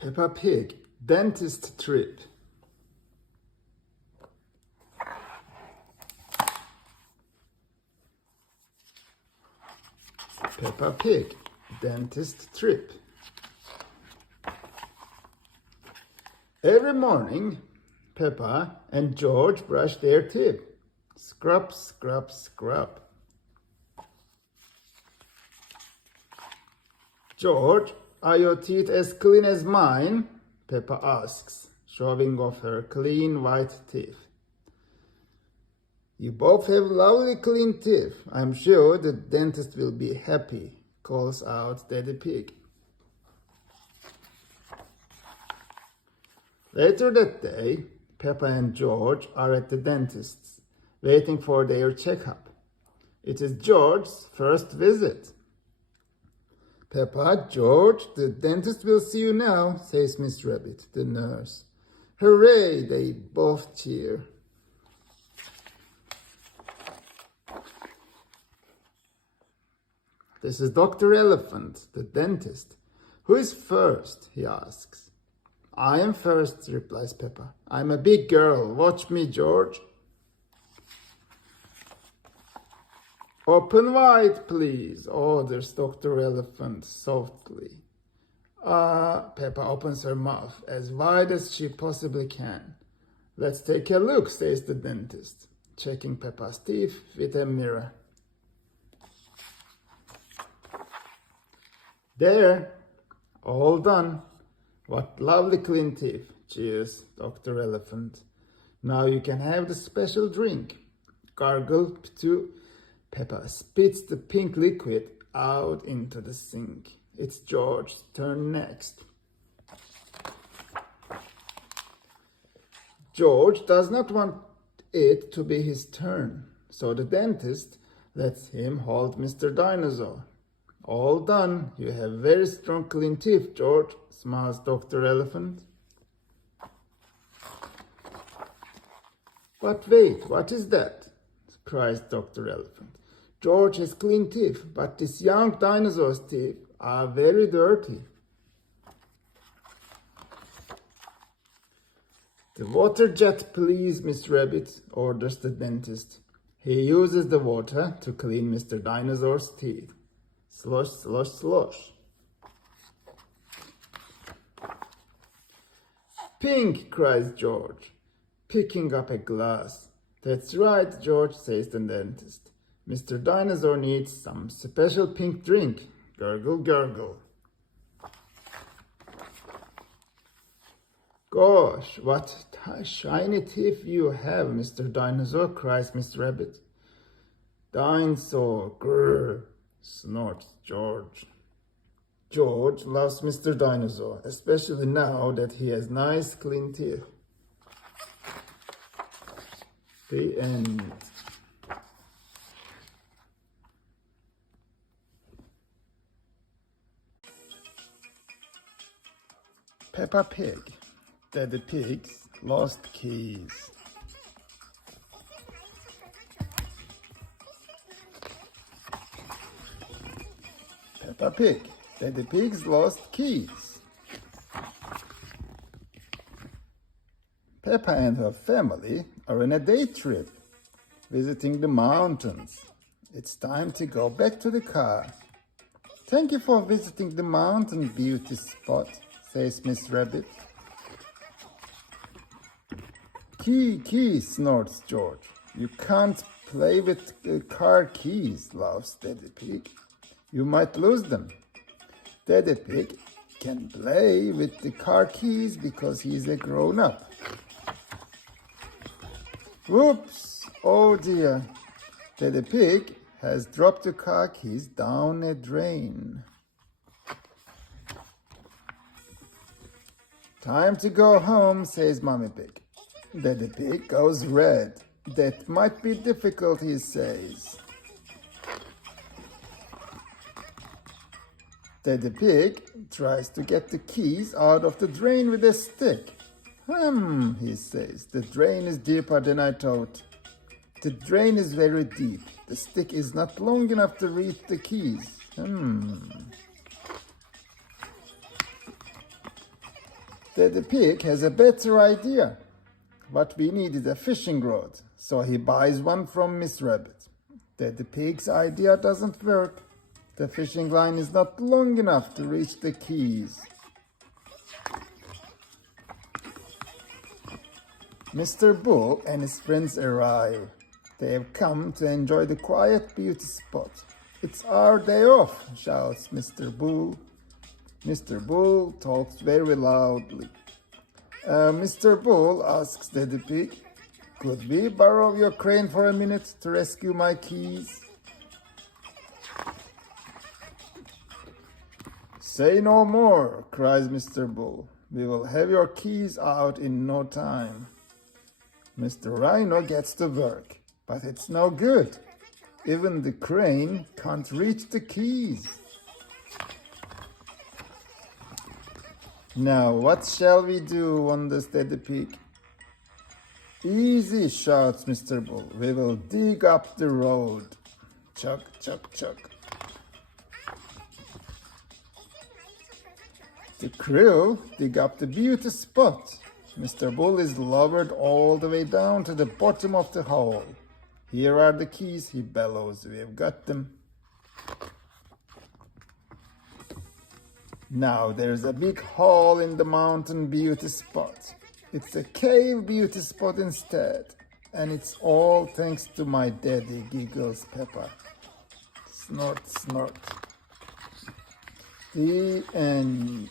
Peppa Pig, dentist trip. Peppa Pig, dentist trip. Every morning, Peppa and George brush their teeth. Scrub, scrub, scrub. George, are your teeth as clean as mine? Peppa asks, showing off her clean white teeth. You both have lovely clean teeth. I'm sure the dentist will be happy, calls out Daddy Pig. Later that day, Peppa and George are at the dentist's, waiting for their checkup. It is George's first visit. Peppa, George, the dentist will see you now, says Miss Rabbit, the nurse. Hooray, they both cheer. This is Dr. Elephant, the dentist. Who is first? He asks. I am first, replies Peppa. I'm a big girl. Watch me, George. Open wide, please, orders Dr. Elephant softly. Peppa opens her mouth as wide as she possibly can. Let's take a look, says the dentist, checking Peppa's teeth with a mirror. There, all done. What lovely clean teeth, cheers Dr. Elephant. Now you can have the special drink. Gargle to Peppa spits the pink liquid out into the sink. It's George's turn next. George does not want it to be his turn, so the dentist lets him hold Mr. Dinosaur. All done. You have very strong clean teeth, George, smiles Dr. Elephant. But wait, what is that? Cries Dr. Elephant. George has clean teeth, but this young dinosaur's teeth are very dirty. The water jet, please, Miss Rabbit, orders the dentist. He uses the water to clean Mr. Dinosaur's teeth. Slosh, slosh, slosh. Pink, cries George, picking up a glass. That's right, George, says the dentist. Mr. Dinosaur needs some special pink drink. Gurgle, gurgle. Gosh, what shiny teeth you have, Mr. Dinosaur, cries Miss Rabbit. Dinosaur, grrr, snorts George. George loves Mr. Dinosaur, especially now that he has nice clean teeth. The end. Peppa Pig, Daddy Pig's lost keys. Peppa Pig, Daddy Pig's lost keys. Peppa and her family are on a day trip, visiting the mountains. It's time to go back to the car. Thank you for visiting the mountain beauty spot, says Miss Rabbit. Key, snorts George. You can't play with car keys, laughs Daddy Pig. You might lose them. Daddy Pig can play with the car keys because he's a grown-up. Whoops! Oh dear. Daddy Pig has dropped the car keys down a drain. Time to go home, says Mommy Pig. Daddy Pig goes red. That might be difficult, he says. Daddy Pig tries to get the keys out of the drain with a stick. He says, the drain is deeper than I thought. The drain is very deep. The stick is not long enough to reach the keys. Daddy Pig has a better idea. What we need is a fishing rod, so he buys one from Miss Rabbit. Daddy Pig's idea doesn't work. The fishing line is not long enough to reach the keys. Mr. Bull and his friends arrive. They have come to enjoy the quiet beauty spot. It's our day off, shouts Mr. Bull. Mr. Bull talks very loudly. Mr. Bull asks Daddy Pig, could we borrow your crane for a minute to rescue my keys? Say no more, cries Mr. Bull. We will have your keys out in no time. Mr. Rhino gets to work, but it's no good. Even the crane can't reach the keys. Now, what shall we do? Wonders Daddy Pig. Easy, shouts Mr. Bull. We will dig up the road. Chug, chug, chug. The crew dig up the beauty spot. Mr. Bull is lowered all the way down to the bottom of the hole. Here are the keys, he bellows. We have got them. Now there's a big hole in the mountain beauty spot. It's a cave beauty spot instead. And it's all thanks to my daddy, giggles Peppa. Snort, snort. The end.